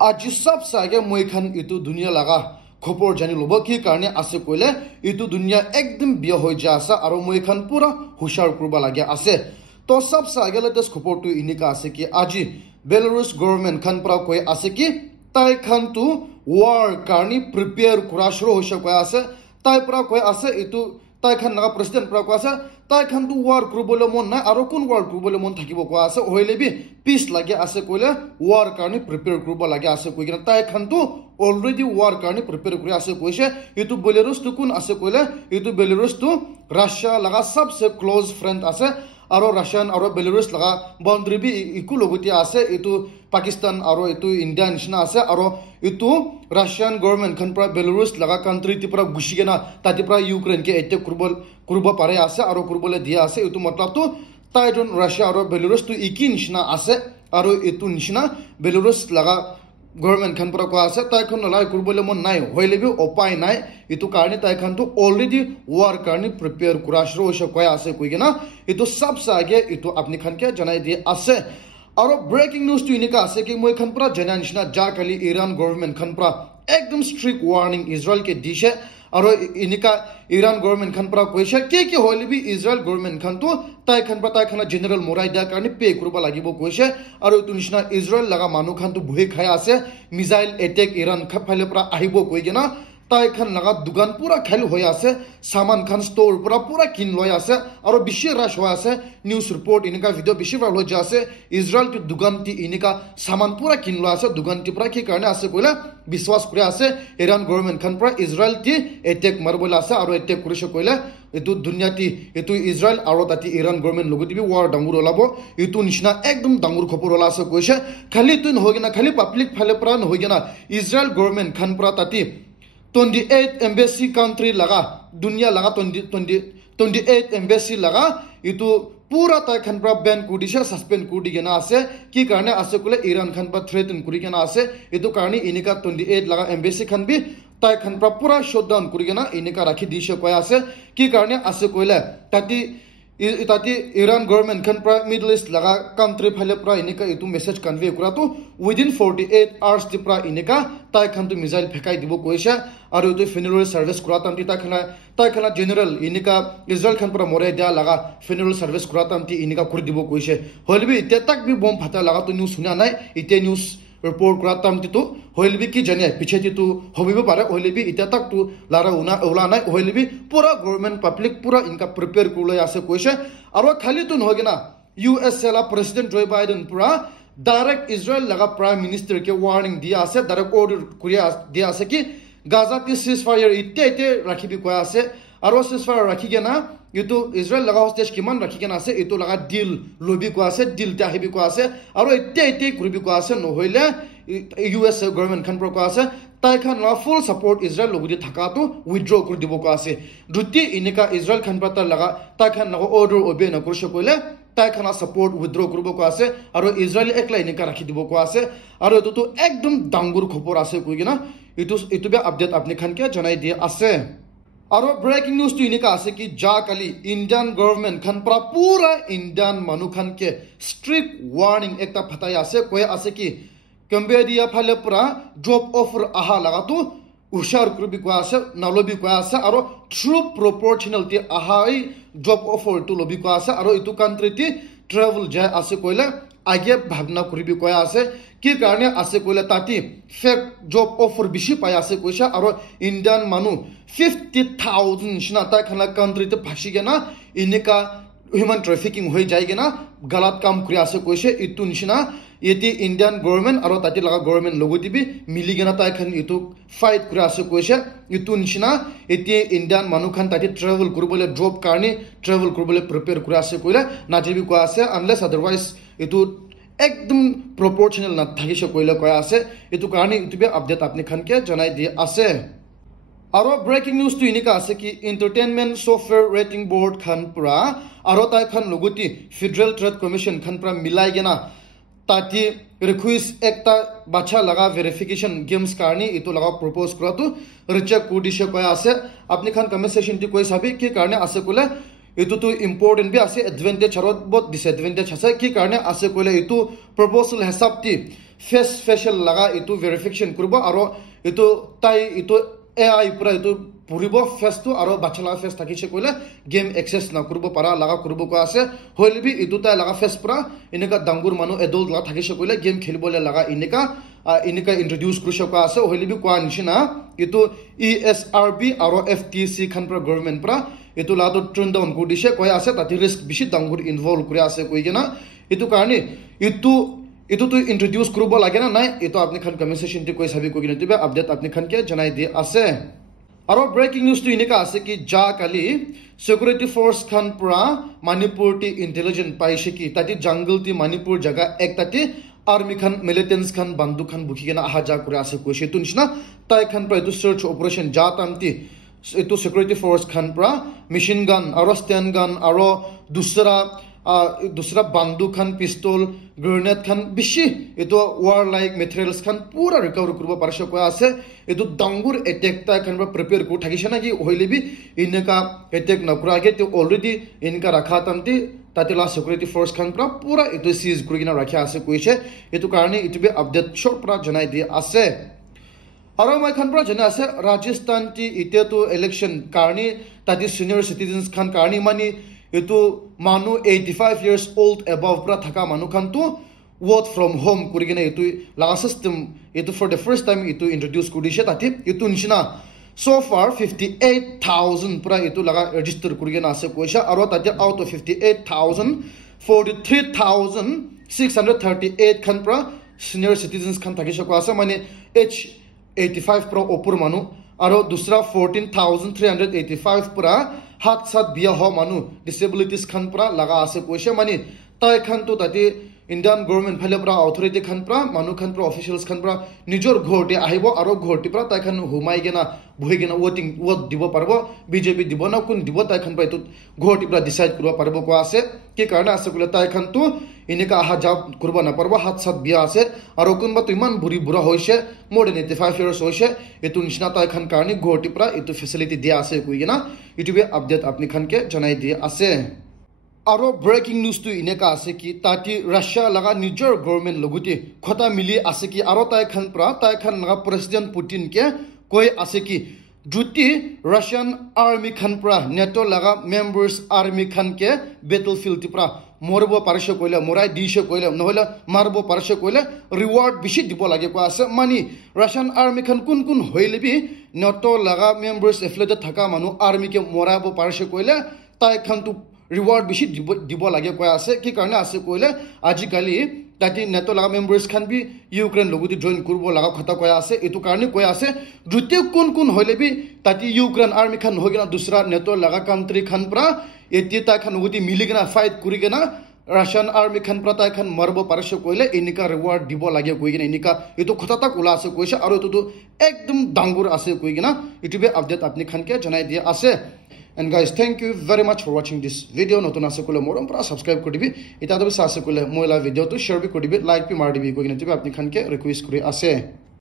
আজি সব সাগে মই খান ইটো দুনিয়া লাগা খবর জানি লব কি কারণে আছে কইলে ইটো দুনিয়া একদম বিয়া হয়ে যা আছে আর মই খান পুরা হুশার করবা লাগে আছে তো সব সাগে লেটেস্ট খবরটো ইনিকা আছে কি আজি বেলারুস গভর্নমেন্ট খান পুরা কই আছে কি তাই খান তু ওয়ার কারণে প্রিপেয়ার করা শুরু হইছে কই আছে তাই পুরা কই আছে ইটো তাই খান নাগা প্রেসিডেন্ট পুরা কই আছে তাই খান তু ওয়ার করবলে মন না আর কোন ওয়ার করবলে মন থাকিব কই আছে হইলে বি পিস লাগে আছে কইলে ওয়ার কারণে প্রিপেয়ার করবা লাগে আছে কই কিনা তাই খান তু অলরেডি ওয়ার কারণে প্রিপেয়ার করে আছে কইছে ইটো বেলারুস তু কোন আছে কইলে ইটো বেলারুস তু রাশিয়া লাগা সবসে ক্লোজ ফ্রেন্ড আছে আর রাশিয়ান আর বেলারুস লাগা বাউন্ডারি বি ইকু লগতি আছে ইটো পাকিস্তান আর ইটো ইন্ডিয়া নিচিনা আছে আর ইটো রাশিয়ান গভর্নমেন্ট খান পৰা বেলাৰুস লাগা কান্ট্ৰি তি পৰা গুছি গেনা তাতি পৰা ইউক্রেন কে এটেক করব পারে আছে আর করবলে দিয়া আছে ইটো মতলব তো তাইজন রাশিয়া আর বেলারুস তো ইকি নিচিনা আছে আর ইটো নিচিনা বেলারুস লাগা গভর্নমেন্ট খান পৰা কোৱা আছে তাই খান লাই করবলে মন নাই হইলে বি উপায় নাই ইটো কারণে তাই খান তো অলরেডি ওয়ার কারণে প্রিপেয়ার করা শুরু হইছে কই আছে কই না ইটো সবসে আগে ইটো আপনি খানকে জানাই দিয়ে আছে আর ব্রেকিং নিউজ তো ইনিকা আছে কি মই খান পৰা জানা নিচিনা যা কালি ইৰান গভৰ্নমেন্ট খান পৰা একদম স্ট্ৰিক্ট ওয়াৰ্নিং ইসৰায়েল কে দিছে আৰ ইনিকা ইৰান গভৰ্নমেন্ট খান পৰা কইছে কি হইলে বি ইসৰায়েল গভৰ্নমেন্ট খান তো তাই খান পৰা তাই খানা জেনারেল মোরাই দিয়া কারণে পে করবা লাগিব কইছে আর ইটো নিচিনা ইসরায়েল লাগা মানুহ খান তো ভুই খাই আছে মিসাইল এটেক ইরান ফাইলে পৰা আহিব কই কিনা তাই খান লাগা দোকান পুরা খালি হয়ে আছে সামান খান স্টোর পুরা কিন লয় আছে আর বেশি রাশ হয়ে আছে নিউজ রিপোর্ট ইনিকা ভিডিও বেশি ভালো হয়ে আছে ইসরায়েল টি দোকান টি ইনিকা সামান পুরা কিন লয় আছে দোকান টি পুরা কি কারণে আছে কইলা বিশ্বাস করে আছে ইরান গভর্নমেন্ট খান পুরা ইসরায়েল টি এটেক মারবলে আছে আর এটেক করেছে কইলা এটু দুনিয়াটি এটু ইসরায়েল আর তাতি ইরান গভর্নমেন্ট লগতি বি ওয়ার ডাঙর ওলাব এটু নিচিনা একদম ডাঙর খবর ওলা আছে কইছে খালি তুই নহগে না খালি পাবলিক ফালে পুরা নহগে না ইসরায়েল গভর্নমেন্ট খান পুরা তাতি 28 embassy country laga dunia laga 28 embassy laga itu pura ta khan pra ban kudisha suspend kudi gena ase ki karne ase kule iran khan pa threaten kuri gena ase itu karne inika 28 laga embassy khan bi ta khan pra pura shutdown kuri gena inika rakhi dishe koy ase ki karne ase koile tati Iran government kan pra Middle East laga country phale pra inika itu message convey kura to within 48 hours ti pra inika tai khan to missile phekai dibo koise aru itu funeral service kura tam ti tai khana general inika Israel khan pra more dia laga funeral service kura tam ti inika kur dibo koise holbi ite tak bi bomb phata laga to news sunya nai ite news report kura tam ti to holbi ki jane piche ti to hobibo pare holbi ite tak to lara ula nai holbi pura government public pura inka prepare kurloi ase koise aru khali to nohoge na US la president Joe Biden pura direct Israel laga prime minister ke warning dia ase direct order kuriya dia ase ki Gaza ti ceasefire ite rakhibi koya ase aru ceasefire rakhige na itu Israel laga hostage kiman rakhige na ase itu laga deal lobi ko ase deal ta hebi ko ase aru ite kuribi ko ase no hoile US government khan pro ko ase tai khan la full support Israel logudi thaka to withdraw kur dibo ko ase duti inika Israel khan pra laga tai khan laga order obe na kurse koile tai khana support withdraw kurbo ko ase aru Israel ekla inika rakhi dibo ko ase aru etu to ekdom dangur khobor ase koi gina itu be update apni khan ke janai dia ase aru breaking news to inika ase ki ja kali Indian government khan pra pura Indian manu khan ke strict warning ekta phatai ase koi ase ki Cambodia phale pura job offer aha laga to ushar kurbi ko ase nalobi ko ase aru true proportionality ahai job offer to lobi ko ase aru itu country ti travel jai ase koile age bhabna kuribi ko ase ki karne ase koile tati fake job offer bishi pai ase koisa aru Indian manu 50,000 shina ta khana country te phashi gena inika human trafficking hoi jai gena galat kam kuri ase koise itu nishina yeti Indian government aro tati laga government logoti bi mili gena ta khan itu fight kuri ase koise itu nishina eti Indian manu khan tati travel kuribole job karni travel kuribole prepare kuri ase koile na jebi ko ase unless otherwise itu ekdom proportional na thagise koile ko ase itu karni itu be update apni khan ke janai di ase aro breaking news to inika ase ki entertainment software rating board khan pura aro ta khan logoti federal trade commission khan pura milai gena tati request ekta bacha laga verification games karni itu laga propose kura to reject kudishe koy ase apni khan comment section ti koi sabi ki karne ase kole itu to important bi ase advantage aro bot disadvantage ase ki karne ase kole itu proposal hesab ti facial laga itu verification kuribo aro itu tai itu AI pura itu puribo face tu aro bachala face thakise koile game access na kuribo para laga kuribo ko ase hoilibi itu tai laga face pura ineka dangur manu adult la thakise koile game khelibole laga ineka introduce kurusho ko ase hoilibi kwa nishina itu ESRB aro FTC khan pra government pra itu la to turn down ko dishe koya ase tati risk bishi dangur involve kuri ase koigena itu karni itu to introduce kuribo lage na nai itu apni khan comment section te koi sabi ko gina tibe update apni khan ke janai di ase aro breaking news to ineka ase ki ja kali security force khan pura manipur ti intelligence paise ki tati jungle ti manipur jaga ek tati army khan militants khan banduk khan bukhi gena aha ja kure ase koise tunishna tai khan pra itu search operation ja tamti itu security force khan pra machine gun aro stand gun aro dusra banduk khan pistol grenade khan bishi itu warlike materials khan pura recover kurbo parsho ko ase itu dangur attack ta khan prepare ko thagise na ki hoilebi ineka attack na kura ge to already inka rakha tamti tatila security force khan pura itu seize kurigina rakha ase koise itu karone itu be update short pra janai di ase aro mai khan pra jana ase Rajasthan ti ite to election karni tati senior citizens khan karni mani itu manu 85 years old above pra thaka manu khan to work from home kurigina itu la system itu for the first time itu introduce kudishe tati itu nishina so far 58,000 pra itu laga register kurigina ase koisa aro tati out of 58,000 43,638 khan pra senior citizens khan thakisha ko ase mane age 85 pro opor manu aro dusra 14,385 pra hat sat biya ho manu disabilities khan pra laga ase koise mani tai khan to tati Indian government phale pra authority khan pra manu khan pra officials khan pra nijor ghorti ahibo aro ghorti pra tai khan humai gena bhui gena voting vote dibo parbo BJP dibo na kun dibo tai khan pra itu ghorti pra decide kurwa parbo ko ase ki karna ase kule tai khan to ineka aha jab kurba na parbo hat sat biya ase aro kun ba to iman bura hoise more than 85 years hoise itu nishna tai khan karni ghorti pra itu facility dia ase kuigena itu be update apni khan ke janai dia ase aro breaking news to ineka ase ki tati Russia laga nijor government loguti khota mili ase ki aro tai khan laga president Putin ke koi ase ki juti Russian army khan pra NATO laga members army khan ke battlefield ti pra morbo parshe koile morai dishe koile nohole marbo parshe koile reward bishi dibo lage ko ase mani Russian army khan kun hoile bi NATO laga members affiliated thaka manu army ke morabo parshe koile tai khan tu reward bishi dibo lage ko ase ki karne ase koile aji kali tati NATO laga members khan bi Ukraine loguti join kurbo laga khata ko ase etu karne ko ase jute kun hoile bi tati Ukraine army khan hogena dusra NATO laga country khan pra eti ta khan loguti miligena fight kurigena Russian army khan pra ta khan marbo parshe koile enika reward dibo lage koigena enika etu khata ta kula ase koise aro etu to ekdom dangur ase koigena etu be update apni khan ke janai dia ase. And guys, thank you very much for watching this video. Notun ase kole morom pra subscribe kodibi eta dobi sa ase kole moila video to share bi kodibi like bi mar dibi koigena tibe apni khan ke request kori ase.